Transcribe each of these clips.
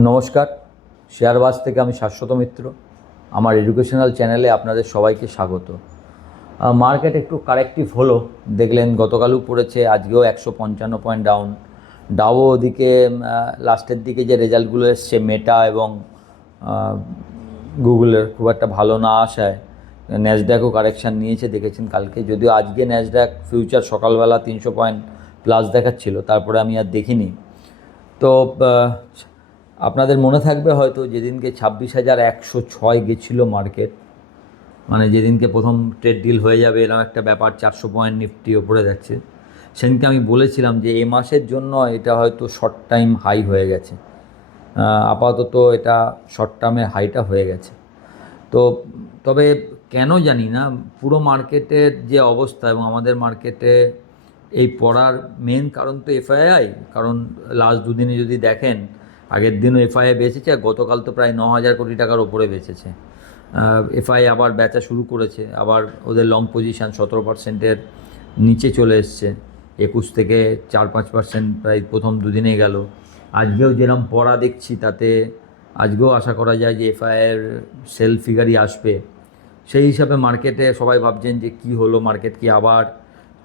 নমস্কার, শেয়ারবাজ থেকে আমি শাশ্বত মিত্র। আমার এডুকেশনাল চ্যানেলে আপনাদের সবাইকে স্বাগত। মার্কেট একটু কারেক্টিভ হলো, দেখলেন গতকালও পড়েছে, আজকেও একশো পঞ্চান্ন পয়েন্ট ডাউন ডাও ওদিকে লাস্টের দিকে যে রেজাল্টগুলো এসছে মেটা এবং গুগলের খুব একটা ভালো না আসায় ন্যাসড্যাকও কারেকশান নিয়েছে, দেখেছেন কালকে। যদিও আজকে ন্যাসড্যাক ফিউচার সকালবেলা তিনশো পয়েন্ট প্লাস দেখাচ্ছিল, তারপরে আমি আর দেখিনি। তো আপনাদের মনে থাকবে হয়তো যেদিনকে ছাব্বিশ হাজার একশো ছয় গেছিল মার্কেট মানে যেদিনকে প্রথম ট্রেড ডিল হয়ে যাবে এরকম একটা ব্যাপার চারশো পয়েন্ট নিফটি ওপরে যাচ্ছে। সেদিনকে আমি বলেছিলাম যে এ মাসের জন্য এটা হয়তো শর্ট টাইম হাই হয়ে গেছে। আপাতত এটা শর্ট টার্মের হাইটা হয়ে গেছে। তো তবে কেন জানি না, পুরো মার্কেটের যে অবস্থা এবং আমাদের মার্কেটে এই পড়ার মেন কারণ তো এফআইআই কারণ লাস্ট দুদিনে যদি দেখেন আগের দিনও এফআইআই বেচেছে, আর গতকাল তো প্রায় ন হাজার কোটি টাকার ওপরে বেচেছে। এফআই আবার বেচা শুরু করেছে, আবার ওদের লং পজিশান সতেরো পার্সেন্টের নিচে চলে এসছে। একুশ থেকে চার পাঁচ পার্সেন্ট প্রায় প্রথম দুদিনে গেল। আজকেও যেরকম পড়া দেখছি, তাতে আজকেও আশা করা যায় যে এফআইয়ের সেল ফিগারই আসবে। সেই হিসাবে মার্কেটে সবাই ভাবছেন যে কি হলো মার্কেট কি আবার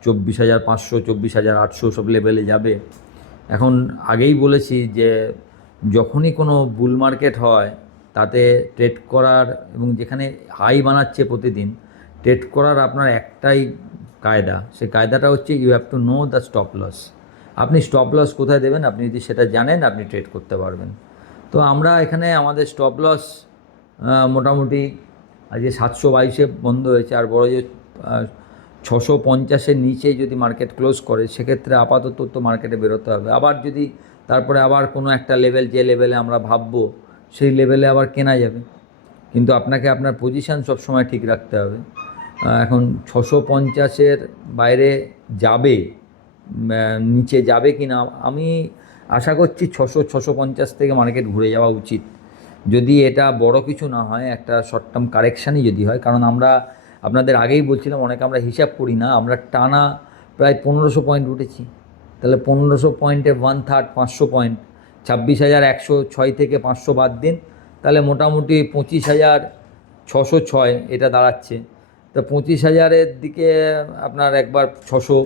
চব্বিশ হাজার পাঁচশো, চব্বিশ হাজার আটশো সব লেভেলে যাবে? এখন আগেই বলেছি যে যখনই কোনো বুল মার্কেট হয়, তাতে ট্রেড করার এবং যেখানে হাই বানাচ্ছে প্রতিদিন ট্রেড করার আপনার একটাই কায়দা। সে কায়দাটা হচ্ছে you have to know the stop loss আপনি স্টপ লস কোথায় দেবেন? আপনি যদি সেটা জানেন, আপনি ট্রেড করতে পারবেন। তো আমরা এখানে আমাদের স্টপ লস মোটামুটি আজকে সাতশো বাইশে বন্ধ হয়েছে, আর বড় যে ছশো পঞ্চাশের নিচে যদি মার্কেট ক্লোজ করে, সেক্ষেত্রে আপাতত তো মার্কেটে বেরোতে হবে। আবার যদি তারপরে আবার কোনো একটা লেভেল যে লেভেলে আমরা ভাববো, সেই লেভেলে আবার কেনা যাবে। কিন্তু আপনাকে আপনার পজিশান সবসময় ঠিক রাখতে হবে। এখন ছশো পঞ্চাশের বাইরে যাবে নিচে যাবে কি না আমি আশা করছি ছশো ছশো পঞ্চাশ থেকে মার্কেট ঘুরে যাওয়া উচিত। যদি এটা বড় কিছু না হয়, একটা শর্ট টার্ম কারেকশানই যদি হয়, কারণ আমরা আপনাদের আগেই বলছিলাম, অনেকে আমরা হিসাব করি না, আমরা টানা প্রায় পনেরোশো পয়েন্ট উঠেছি। তাহলে পনেরোশো পয়েন্টে ওয়ান থার্ড পাঁচশো পয়েন্ট ছাব্বিশ হাজার একশো ছয় থেকে পাঁচশো বাদ দিন, তাহলে মোটামুটি পঁচিশ হাজার ছশো ছয় এটা দাঁড়াচ্ছে। তো পঁচিশ হাজারের দিকে আপনার একবার ছশো,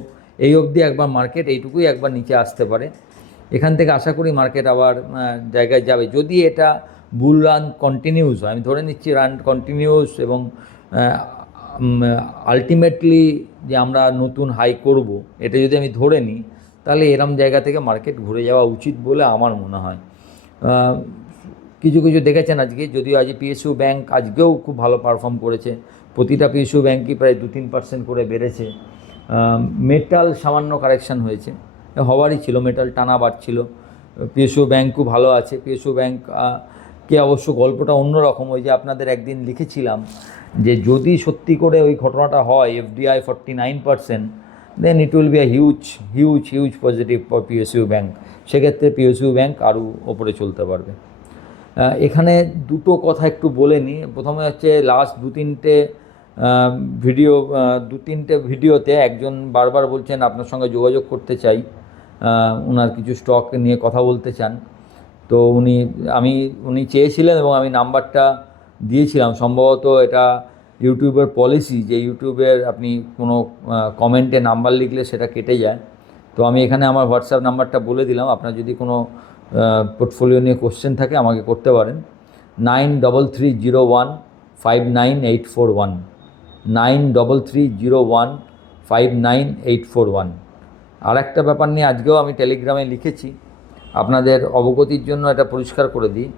এই অবধি একবার মার্কেট এইটুকুই একবার নিচে আসতে পারে। এখান থেকে আশা করি মার্কেট আবার জায়গায় যাবে। যদি এটা বুল রান কন্টিনিউস হয়, আমি ধরে নিচ্ছি রান কন্টিনিউস এবং আলটিমেটলি যে আমরা নতুন হাই করব, এটা যদি আমি ধরে নিই, তাহলে এরম জায়গা থেকে মার্কেট ঘুরে যাওয়া উচিত বলে আমার মনে হয়। কিছু কিছু দেখেছেন আজকে, যদিও আজ পিএসইউ ব্যাংক আজকেও খুব ভালো পারফর্ম করেছে। প্রতিটা পিএসইউ ব্যাংকই প্রায় দু তিন পার্সেন্ট করে বেড়েছে। মেটাল সামান্য কারেকশন হয়েছে। হওয়ারই ছিল মেটাল টানা বাড়ছিল। পিএসইউ ব্যাংকও ভালো আছে। পিএসইউ ব্যাংক কে অবশ্য গল্পটা অন্যরকম ওই যে আপনাদের একদিন লিখেছিলাম যে যদি সত্যি করে ওই ঘটনাটা হয় FDI forty nine percent then it will be a huge huge huge positive for PSU bank সেক্ষেত্রে পিএসইউ ব্যাঙ্ক আরও ওপরে চলতে পারবে। এখানে দুটো কথা একটু বলে নিই প্রথমে হচ্ছে লাস্ট দু তিনটে ভিডিও দু তিনটে ভিডিওতে একজন বারবার বলছেন, আপনার সঙ্গে যোগাযোগ করতে চাই। ওনার কিছু স্টক নিয়ে কথা বলতে চান। তো উনি, আমি, উনি চেয়েছিলেন এবং আমি নাম্বারটা দিয়েছিলাম। সম্ভবত এটা ইউটিউবের পলিসি যে ইউটিউবের আপনি কোনো কমেন্টে নাম্বার লিখলে সেটা কেটে যায়। তো আমি এখানে আমার হোয়াটসঅ্যাপ নাম্বারটা বলে দিলাম। আপনার যদি কোনো পোর্টফোলিও নিয়ে কোশ্চেন থাকে আমাকে করতে পারেন। Nine double three zero one five nine eight four one nine double three zero one five nine eight four one আর একটা ব্যাপার নিয়ে আজকেও আমি টেলিগ্রামে লিখেছি। আপনাদের অবগতির জন্য এটা পরিষ্কার করে দিই।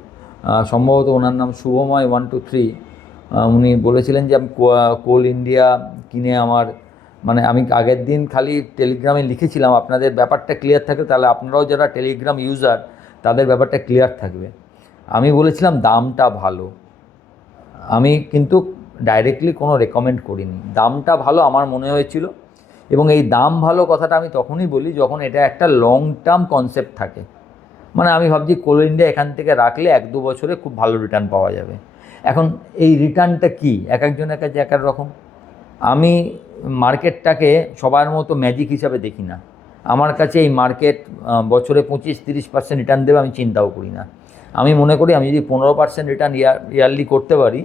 সম্ভবত ওনার নাম শুভময় ওয়ান টু থ্রি। উনি বলেছিলেন যে, আমি কোল ইন্ডিয়া কিনে আমার মানে আমি আগের দিন খালি টেলিগ্রামে লিখেছিলাম, আপনাদের ব্যাপারটা ক্লিয়ার থাকে তাহলে আপনারাও যারা টেলিগ্রাম ইউজার তাদের ব্যাপারটা ক্লিয়ার থাকবে। আমি বলেছিলাম, দামটা ভালো। আমি কিন্তু ডাইরেক্টলি কোনো রেকমেন্ড করিনি। দামটা ভালো আমার মনে হয়েছিল এবং এই দাম ভালো কথাটা আমি তখনই বলি যখন এটা একটা লং টার্ম কনসেপ্ট থাকে। মানে আমি ভাবছি কোল ইন্ডিয়া এখান থেকে রাখলে এক দু বছরে খুব ভালো রিটার্ন পাওয়া যাবে। এখন এই রিটার্নটা কি? এক একজনের কাছে এক এক রকম। আমি মার্কেটটাকে সবার মতো ম্যাজিক হিসাবে দেখি না। আমার কাছে এই মার্কেট বছরে পঁচিশ তিরিশ পার্সেন্ট রিটার্ন দেবে আমি চিন্তাও করি না। আমি মনে করি আমি যদি পনেরো পার্সেন্ট রিটার্ন ইয়ার ইয়ারলি করতে পারি,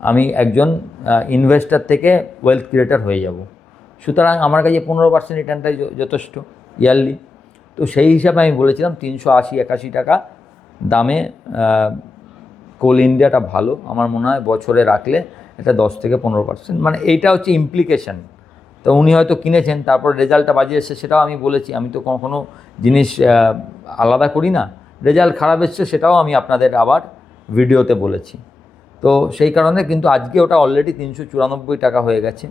আমি একজন ইনভেস্টার থেকে ওয়েলথ ক্রিয়েটার হয়ে যাব। সুতরাং আমার কাছে পনেরো পার্সেন্ট রিটার্নটাই যথেষ্ট ইয়ারলি তো সেই হিসাবে আমি বলেছিলাম তিনশো আশি, একাশি টাকা দামে কোল ইন্ডিয়াটা ভালো। আমার মনে হয় বছরে রাখলে এটা দশ থেকে পনেরো পার্সেন্ট মানে এইটা হচ্ছে ইমপ্লিকেশন তো উনি হয়তো কিনেছেন, তারপর রেজাল্টটা বাজে এসছে সেটাও আমি বলেছি। আমি তো কোনো জিনিস আলাদা করি না। রেজাল্ট খারাপ এসছে সেটাও আমি আপনাদের আবার ভিডিওতে বলেছি। তো সেই কারণে কিন্তু আজকে ওটা অলরেডি তিনশো চুরানব্বই টাকা হয়ে গেছে।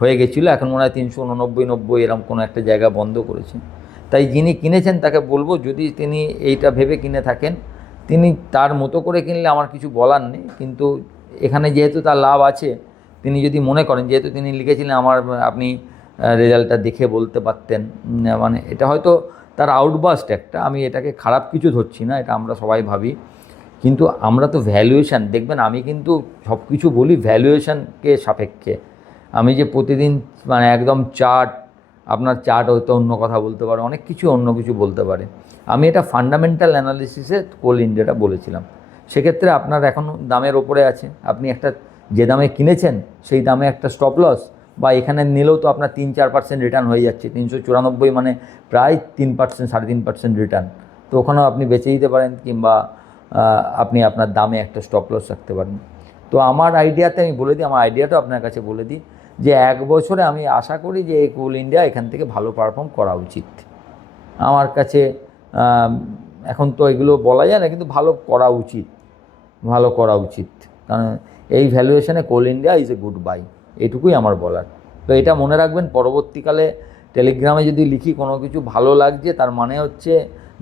হয়ে গেছিল, এখন মনে হয় তিনশো উননব্বই, নব্বই এরকম কোনো একটা জায়গা বন্ধ করেছে। তাই যিনি কিনেছেন তাকে বলব যদি তিনি এইটা ভেবে কিনে থাকেন, তিনি তার মতো করে কিনলে আমার কিছু বলার নেই, কিন্তু এখানে যেহেতু তার লাভ আছে, তিনি যদি মনে করেন, যেহেতু তিনি লিখেছিলেন আমার, আপনি রেজাল্টটা দেখে বলতে পারতেন মানে এটা হয়তো তার আউটবাস্ট একটা, আমি এটাকে খারাপ কিছু ধরছি না, এটা আমরা সবাই ভাবি, কিন্তু আমরা তো ভ্যালুয়েশান দেখবেন আমি কিন্তু সব কিছু বলি ভ্যালুয়েশানকে সাপেক্ষে, আমি যে প্রতিদিন মানে একদম চার্ট আপনার চার্ট হয়তো অন্য কথা বলতে পারে, অনেক কিছু অন্য কিছু বলতে পারে। আমি এটা ফান্ডামেন্টাল অ্যানালিসিসে কোল ইন্ডিয়াটা বলেছিলাম। সেক্ষেত্রে আপনার এখন দামের ওপরে আছে। আপনি একটা যে দামে কিনেছেন, সেই দামে একটা স্টপ লস বা এখানে নিলেও তো আপনার তিন চার পার্সেন্ট রিটার্ন হয়ে যাচ্ছে। তিনশো চুরানব্বই মানে প্রায় তিন পার্সেন্ট সাড়ে তিন পার্সেন্ট রিটার্ন তো ওখানেও আপনি বেঁচে দিতে পারেন কিংবা আপনি আপনার দামে একটা স্টপ লস রাখতে পারেন। তো আমার আইডিয়াতে আমি বলে দিই, আমার আইডিয়াটাও আপনার কাছে বলে দিই। যে এক বছরে আমি আশা করি যে এই কোল ইন্ডিয়া এখান থেকে ভালো পারফর্ম করা উচিত। আমার কাছে এখন তো এগুলো বলা যায় না, কিন্তু ভালো করা উচিত। ভালো করা উচিত। কারণ এই ভ্যালুয়েশনে Coal India is a good buy এটুকুই আমার বলার। তো এটা মনে রাখবেন, পরবর্তীকালে টেলিগ্রামে যদি লিখি কোনো কিছু ভালো লাগছে, তার মানে হচ্ছে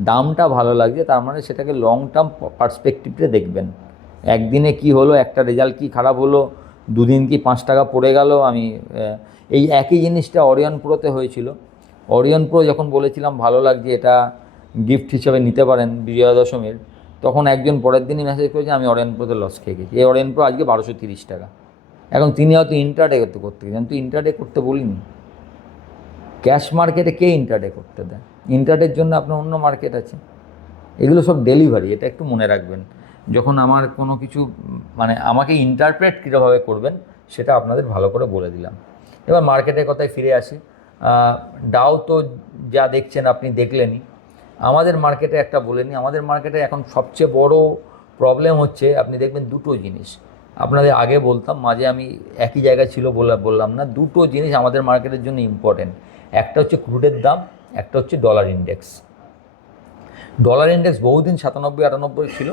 দামটা ভালো লাগছে, তার মানে সেটাকে লং টার্ম পার্সপেক্টিভে দেখবেন। একদিনে কি হলো, একটা রেজাল্ট কি খারাপ হলো দুদিন কি পাঁচ টাকা পড়ে গেল, আমি এই একই জিনিসটা অরিয়ন প্রোতে হয়েছিল। অরিয়ন প্রো যখন বলেছিলাম ভালো লাগছে, এটা গিফট হিসেবে নিতে পারেন বিজয়া দশমীর, তখন একজন পরের দিনই মেসেজ করেছে, আমি অরিয়ন প্রোতে লস খেয়ে গেছি। এই অরিয়ন প্রো আজকে বারোশো তিরিশ টাকা। এখন তিনি হয়তো ইন্টারডে করতে করতে গেছেন। তুই ইন্টারডে করতে বলিনি। ক্যাশ মার্কেটে কে ইন্টারডে করতে দেয়? ইন্টারডের জন্য আপনার অন্য মার্কেট আছে। এগুলো সব ডেলিভারি এটা একটু মনে রাখবেন। যখন আমার কোনো কিছু মানে আমাকে ইন্টারপ্রেট কীভাবে করবেন, সেটা আপনাদের ভালো করে বলে দিলাম। এবার মার্কেটের কথায় ফিরে আসি। ডাও তো যা দেখছেন আপনি দেখলেনই। আমাদের মার্কেটে একটা বলে নিই, আমাদের মার্কেটে এখন সবচেয়ে বড় প্রবলেম হচ্ছে, আপনি দেখবেন দুটো জিনিস। আপনাদের আগে বলতাম, মাঝে আমি একই জায়গায় ছিল বলে বললাম না, দুটো জিনিস আমাদের মার্কেটের জন্য ইম্পর্টেন্ট একটা হচ্ছে ক্রুডের দাম, একটা হচ্ছে ডলার ইন্ডেক্স ডলার ইন্ডেক্স বহুদিন সাতানব্বই আটানব্বই ছিল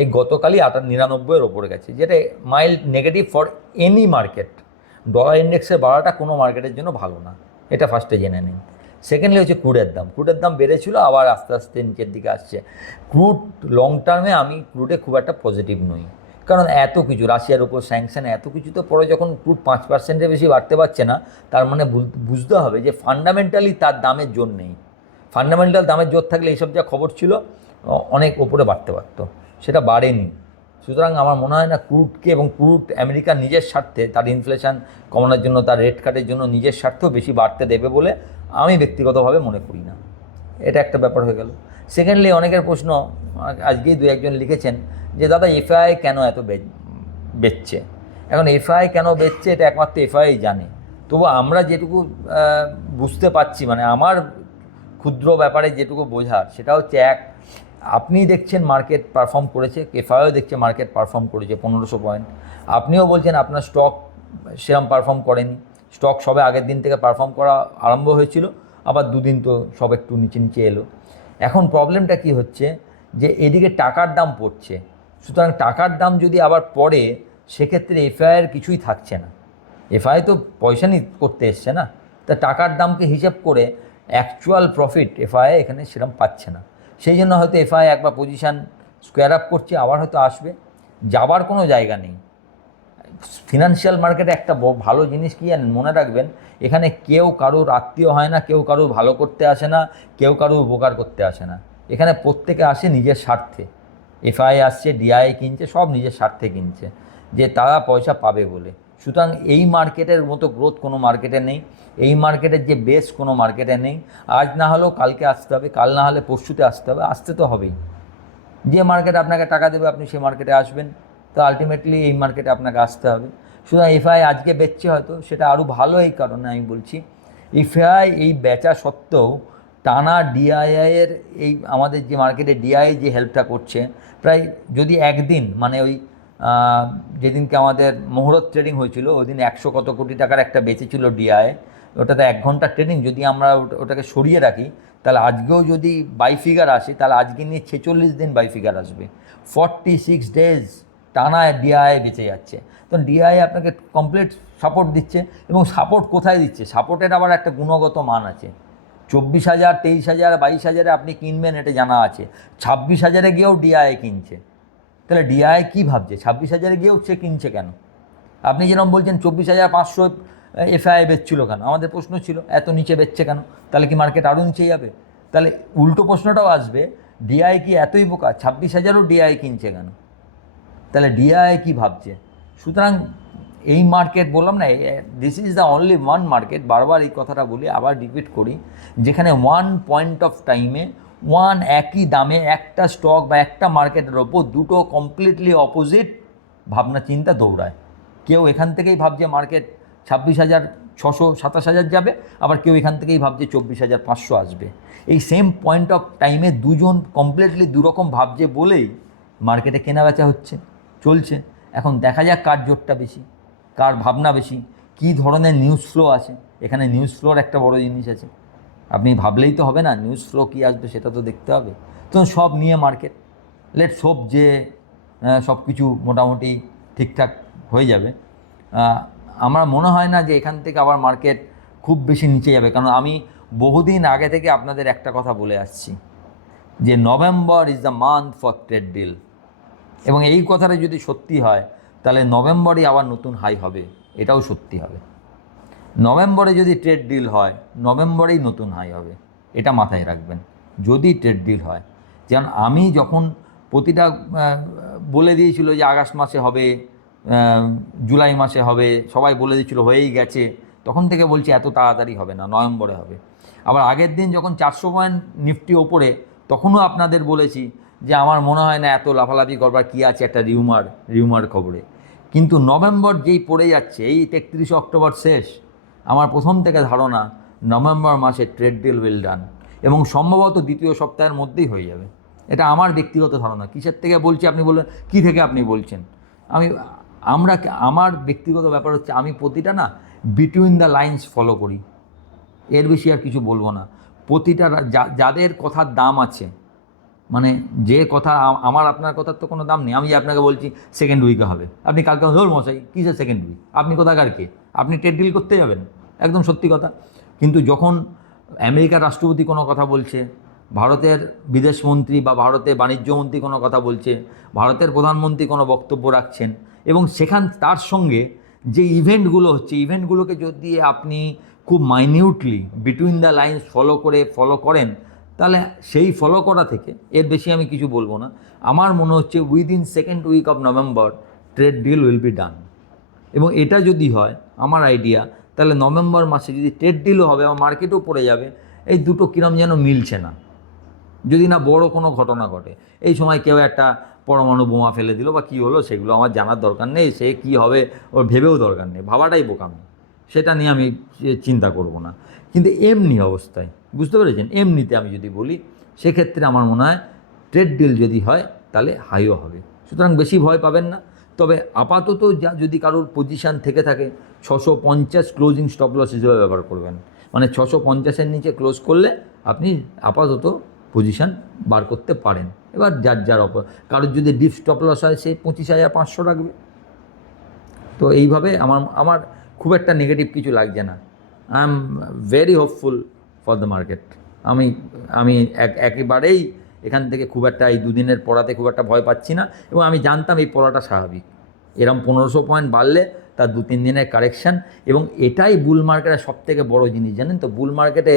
এই গতকালই আটা নিরানব্বইয়ের ওপরে গেছে, যেটা mild negative for any market dollar ইন্ডেক্সের বাড়াটা কোনো মার্কেটের জন্য ভালো না, এটা ফার্স্টে জেনে নিন। সেকেন্ডলি হচ্ছে ক্রুডের দাম। ক্রুডের দাম বেড়েছিল, আবার আস্তে আস্তে নিচের দিকে আসছে। ক্রুড লং টার্মে আমি ক্রুডে খুব একটা পজিটিভ নই, কারণ এত কিছু, রাশিয়ার উপর স্যাংশন এত কিছু তো পরে যখন ক্রুড পাঁচ পার্সেন্টের বেশি বাড়তে পারছে না, তার মানে বুঝতে হবে যে ফান্ডামেন্টালি তার দামের জোর নেই। ফান্ডামেন্টাল দামের জোর থাকলে এইসব যা খবর ছিল অনেক ওপরে বাড়তে পারতো। সেটা বাড়েনি। সুতরাং আমার মনে হয় না ক্রুডকে এবং ক্রুড আমেরিকার নিজের স্বার্থে তার ইনফ্লেশন কমানোর জন্য, তার রেট কাটের জন্য নিজের স্বার্থেও বেশি বাড়তে দেবে বলে আমি ব্যক্তিগতভাবে মনে করি না। এটা একটা ব্যাপার হয়ে গেল। সেকেন্ডলি অনেকের প্রশ্ন, আজকেই দু একজন লিখেছেন যে, দাদা এফআই কেন এত বেচছে? এখন এফআই কেন বেচছে এটা একমাত্র এফআই জানে। তবু আমরা যেটুকু বুঝতে পারছি মানে আমার ক্ষুদ্র ব্যাপারে যেটুকু বোঝার, সেটা হচ্ছে এক আপনি দেখছেন মার্কেট পারফর্ম করেছে এফআইও দেখছে মার্কেট পারফর্ম করেছে, পনেরোশো পয়েন্ট আপনিও বলছেন আপনার স্টক সেরম পারফর্ম করেনি। স্টক সবে আগের দিন থেকে পারফর্ম করা আরম্ভ হয়েছিল, আবার দুদিন তো সব একটু নিচে নিচে এলো। এখন প্রবলেমটা কি হচ্ছে যে এদিকে টাকার দাম পড়ছে। সুতরাং টাকার দাম যদি আবার পড়ে, সেক্ষেত্রে এফআইয়ের কিছুই থাকছে না। এফআই তো পয়সা নি করতে এসছে না। তা টাকার দামকে হিসেব করে অ্যাকচুয়াল প্রফিট এফআই এখানে সেরকম পাচ্ছে না। সেই জন্য হয়তো এফআই একবার পজিশান স্কোয়ার আপ করছে, আবার হয়তো আসবে। যাবার কোনো জায়গা নেই। ফিনান্সিয়াল মার্কেটে একটা ভালো জিনিস কি জানেন? মনে রাখবেন, এখানে কেউ কারোর আত্মীয় হয় না, কেউ কারোর ভালো করতে আসে না, কেউ কারোর উপকার করতে আসে না। এখানে প্রত্যেকে আসে নিজের স্বার্থে। এফআই আসছে ডিআই কিনছে, সব নিজের স্বার্থে কিনছে। যে তারা পয়সা পাবে বলে। সুতরাং এই মার্কেটের মতো গ্রোথ কোনো মার্কেটে নেই, এই মার্কেটের যে বেস কোনো মার্কেটে নেই। আজ না হলেও কালকে আসতে হবে, কাল না হলে পরশুতে আসতে হবে, আসতে তো হবেই। যে মার্কেট আপনাকে টাকা দেবে, আপনি সেই মার্কেটে আসবেন। তো আলটিমেটলি এই মার্কেটে আপনাকে আসতে হবে। সুতরাং এফআই আজকে বেচছে হয়তো, সেটা আরও ভালো এই কারণে আমি বলছি। এফআই এই বেচা সত্ত্বেও টানা ডিআইআইয়ের এই আমাদের যে মার্কেটে ডিআই যে হেল্পটা করছে, প্রায় যদি একদিন মানে ওই যেদিনকে আমাদের মুহূর্ত ট্রেডিং হয়েছিল ওই দিন একশো কত কোটি টাকার একটা বেচেছিল ডিআই ওটাতে এক ঘণ্টা ট্রেডিং যদি আমরা ওটা- ওটাকে সরিয়ে রাখি, তাহলে আজকেও যদি বাই ফিগার আসে, তাহলে আজকে নিয়ে ছেচল্লিশ দিন বাই ফিগার আসবে। ফর্টি সিক্স ডেজ টানা ডিআই বেঁচে যাচ্ছে। তো ডিআই আপনাকে কমপ্লিট সাপোর্ট দিচ্ছে এবং সাপোর্ট কোথায় দিচ্ছে? সাপোর্টের আবার একটা গুণগত মান আছে। চব্বিশ হাজার, তেইশ হাজার, বাইশ হাজারে আপনি কিনবেন, এটা জানা আছে। ছাব্বিশ হাজারে গিয়েও ডিআই কিনছে। তাহলে ডিআই কী ভাবছে? ছাব্বিশ হাজারে গিয়েও সে কিনছে কেন? আপনি যেরকম বলছেন চব্বিশ হাজার পাঁচশো এফআই বেচছিল কেন? আমাদের প্রশ্ন ছিল, এত নিচে বেচছে কেন? তাহলে কি মার্কেট আরও নিচে যাবে? তাহলে উল্টো প্রশ্নটাও আসবে ডিআই কি এতই বোকা? ছাব্বিশ হাজারও ডিআই কিনছে কেন? তাহলে ডিআই কি ভাবছে? সুতরাং এই মার্কেট বললাম না this is the only one market বারবার এই কথাটা বলি, আবার রিপিট করি, যেখানে ওয়ান পয়েন্ট অফ টাইমে ওয়ান একই দামে একটা স্টক বা একটা মার্কেটের ওপর দুটো কমপ্লিটলি অপোজিট ভাবনা চিন্তা দৌড়ায়। কেউ এখান থেকেই ভাবছে মার্কেট ছাব্বিশ হাজার, ছশো, সাতাশ হাজার যাবে, আবার কেউ এখান থেকেই ভাবছে চব্বিশ হাজার, পাঁচশো আসবে। এই সেম পয়েন্ট অফ টাইমে দুজন কমপ্লিটলি দুরকম ভাবছে বলেই মার্কেটে কেনাবেচা হচ্ছে, চলছে। এখন দেখা যাক কার জোরটা বেশি, কার ভাবনা বেশি, কী ধরনের নিউজ ফ্লো আছে। এখানে নিউজ ফ্লোর একটা বড় জিনিস আছে। আপনি ভাবলেই তো হবে না নিউজ ফ্লো কী আসবে সেটা তো দেখতে হবে। তো সব নিয়ে মার্কেট লেট সব যে সব কিছু মোটামুটি ঠিকঠাক হয়ে যাবে। আমার মনে হয় না যে এখান থেকে আবার মার্কেট খুব বেশি নিচে যাবে, কারণ আমি বহুদিন আগে থেকে আপনাদের একটা কথা বলে আসছি, যে November is the month for trade deal এবং এই কথাটা যদি সত্যি হয়, তাহলে নভেম্বরই আবার নতুন হাই হবে, এটাও সত্যি হবে। নভেম্বরে যদি ট্রেড ডিল হয়, নভেম্বরেই নতুন হাই হবে। এটা মাথায় রাখবেন। যদি ট্রেড ডিল হয়, যেমন আমি যখন প্রতিটা বলে দিয়েছিল যে আগস্ট মাসে হবে জুলাই মাসে হবে, সবাই বলে দিয়েছিল হয়েই গেছে, তখন থেকে বলছি এত তাড়াতাড়ি হবে না, নভেম্বরে হবে। আবার আগের দিন যখন চারশো পয়েন্ট নিফটি ওপরে, তখনও আপনাদের বলেছি যে আমার মনে হয় না এত লাফালাফি করবার কী আছে একটা রিউমার রিউমার খবরে। কিন্তু নভেম্বর যেই পড়ে যাচ্ছে, এই তেত্রিশে অক্টোবর শেষ আমার প্রথম থেকে ধারণা নভেম্বর মাসে ট্রেড ডিল উইল ডান এবং সম্ভবত দ্বিতীয় সপ্তাহের মধ্যেই হয়ে যাবে। এটা আমার ব্যক্তিগত ধারণা। কিসের থেকে বলছি আপনি বললেন কী থেকে আপনি বলছেন? আমি, আমরা আমার ব্যক্তিগত ব্যাপার হচ্ছে আমি প্রতিটা না বিটুইন দ্য লাইন্স ফলো করি। এর বেশি আর কিছু বলব না। প্রতিটা যাদের কথার দাম আছে মানে যে কথা আমার আপনার কথার তো কোনো দাম নেই। আমি যে আপনাকে বলছি সেকেন্ড উইকে হবে। আপনি কালকে ধর মশাই, কিসের সেকেন্ড উইক আপনি কোথাকার কে? আপনি ট্রেড ডিল করতে যাবেন? একদম সত্যি কথা। কিন্তু যখন আমেরিকার রাষ্ট্রপতি কোনো কথা বলছে, ভারতের বিদেশমন্ত্রী বা ভারতের বাণিজ্যমন্ত্রী কোনো কথা বলছে, ভারতের প্রধানমন্ত্রী কোনো বক্তব্য রাখছেন, এবং সেখান, তার সঙ্গে যে ইভেন্টগুলো হচ্ছে, ইভেন্টগুলোকে যদি আপনি খুব minutely between the lines follow করে ফলো করেন, তাহলে সেই ফলো করা থেকে, এর বেশি আমি কিছু বলব না। আমার মনে হচ্ছে within second week of November trade deal will be done এবং এটা যদি হয়, আমার আইডিয়া তাহলে নভেম্বর মাসে যদি ট্রেড ডিলও হবে, আমার মার্কেটও পড়ে যাবে, এই দুটো কিরম যেন মিলছে না। যদি না বড় কোনো ঘটনা ঘটে। এই সময় কেউ একটা পরমাণু বোমা ফেলে দিল বা কী হলো, সেগুলো আমার জানার দরকার নেই, সে কী হবে, ওর ভেবেও দরকার নেই, ভাবাটাই বোকামি। সেটা নিয়ে আমি চিন্তা করব না। কিন্তু এমনি অবস্থায়, বুঝতে পেরেছেন? এমনিতে আমি যদি বলি, সেক্ষেত্রে আমার মনে হয় ট্রেড ডিল যদি হয়, তাহলে হাইও হবে। সুতরাং বেশি ভয় পাবেন না। তবে আপাতত যা যদি কারোর পজিশান থেকে থাকে ছশো পঞ্চাশ ক্লোজিং স্টপ লস হিসেবে ব্যবহার করবেন। মানে ছশো পঞ্চাশের নিচে ক্লোজ করলে আপনি আপাতত পজিশান বার করতে পারেন। এবার যার যার অপর কারোর যদি ডিপ স্টপ লস হয়, সে পঁচিশ হাজার পাঁচশো রাখবে। তো এইভাবে আমার আমার খুব একটা নেগেটিভ কিছু লাগছে না। I am very hopeful for the market আমি আমি এক, একেবারেই এখান থেকে খুব একটা এই দুদিনের পড়াতে খুব একটা ভয় পাচ্ছি না। এবং আমি জানতাম এই পড়াটা স্বাভাবিক। এরম পনেরোশো পয়েন্ট বাড়লে তার দু তিন দিনের কারেকশান এবং এটাই বুল মার্কেটের সব থেকে বড়ো জিনিস, জানেন তো? বুল মার্কেটে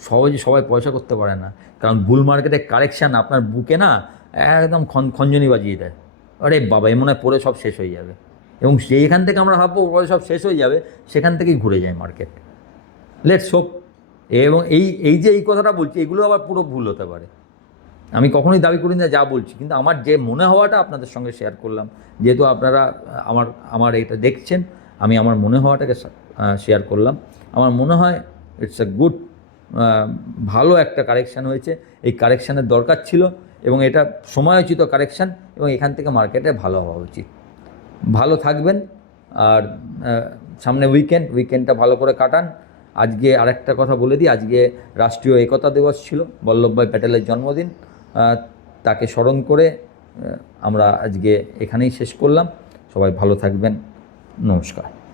সহজে সবাই পয়সা করতে পারে না। কারণ বুল মার্কেটে কারেকশান আপনার বুকে না একদম খন, খঞ্জনি বাজিয়ে দেয়। আরে বাবা, এ মনে হয় পরে সব শেষ হয়ে যাবে। এবং সেইখান থেকে আমরা ভাববো পরে সব শেষ হয়ে যাবে, সেখান থেকেই ঘুরে যায় মার্কেট। লেটস হোপ এবং এই এই যে এই কথাটা বলছি, এগুলো আবার পুরো ভুল হতে পারে। আমি কখনোই দাবি করি না যা বলছি, কিন্তু আমার যে মনে হওয়াটা আপনাদের সঙ্গে শেয়ার করলাম, যেহেতু আপনারা আমার আমার এটা দেখছেন, আমি আমার মনে হওয়াটাকে শেয়ার করলাম। আমার মনে হয় ইটস এ গুড ভালো একটা কারেকশান হয়েছে। এই কারেকশানের দরকার ছিল এবং এটা সময়োচিত কারেকশান এবং এখান থেকে মার্কেটে ভালো হওয়া উচিত। ভালো থাকবেন আর সামনে উইকেন্ড উইকেন্ডটা ভালো করে কাটান। আজকে আরেকটা কথা বলে দিই, আজকে রাষ্ট্রীয় একতা দিবস ছিল, বল্লভভাই প্যাটেলের জন্মদিন। তাকে স্মরণ করে আমরা আজকে এখানেই শেষ করলাম। সবাই ভালো থাকবেন। নমস্কার।